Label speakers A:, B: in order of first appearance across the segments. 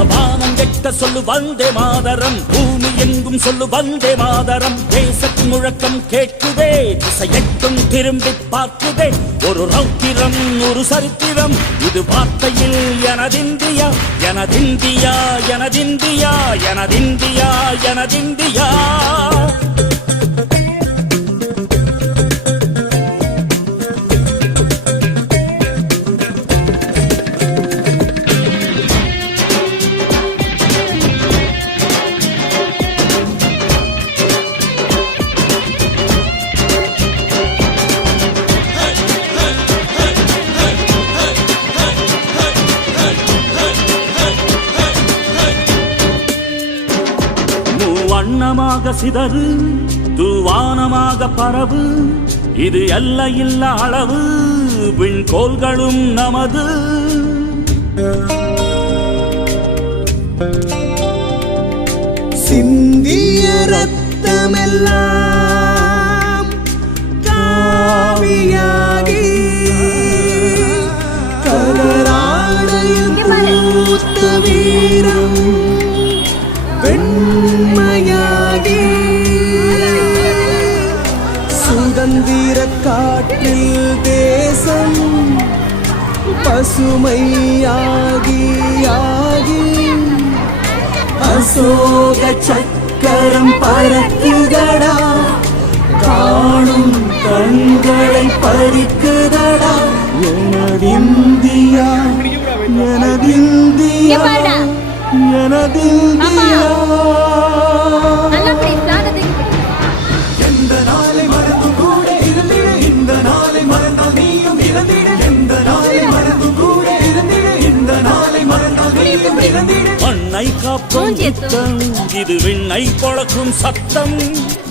A: அந்த வானம் கெட்ட சொல்லு வந்தே மாதரம். பூமி எங்கும் சொல்லு வந்தே மாதரம். தேசத்தின் முழக்கம் கேட்குதே திசையெட்டும் திரும்பி பார்க்குதே. ஒரு ரௌத்திரம் ஒரு சரித்திரம். இது வார்த்தையில் எனதிந்தியா எனதிந்தியா எனதிந்தியா எனதிந்தியா எனதிந்தியா வானமாக சிதறு தூவானமாக பரவு. இது எல்லையில்ல அளவு விண்கோள்களும் நமது.
B: சிந்திய ரத்தமெல்லாம் சுதந்திர காற்றில் தேசம் பசுமையாகி ஆகி அசோக சக்கரம் பறக்குதடா காணும் கண்களை பறிக்குதடா எனதிந்தியா எனதிந்தியா. எனதிந்தியா
A: காப்போம் நித்தம். இது விண்ணை பொழக்கும் சத்தம்.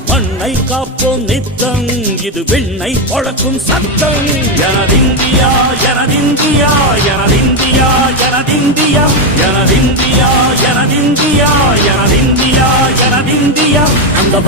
A: மண்ணை காப்போம் நித்தம். இது விண்ணை பொழக்கும் சத்தம். எனதிந்தியா எனதிந்தியா எனதிந்தியா எனதிந்தியா எனதிந்தியா எனதிந்தியா எனதிந்தியா எனதிந்தியா. அந்த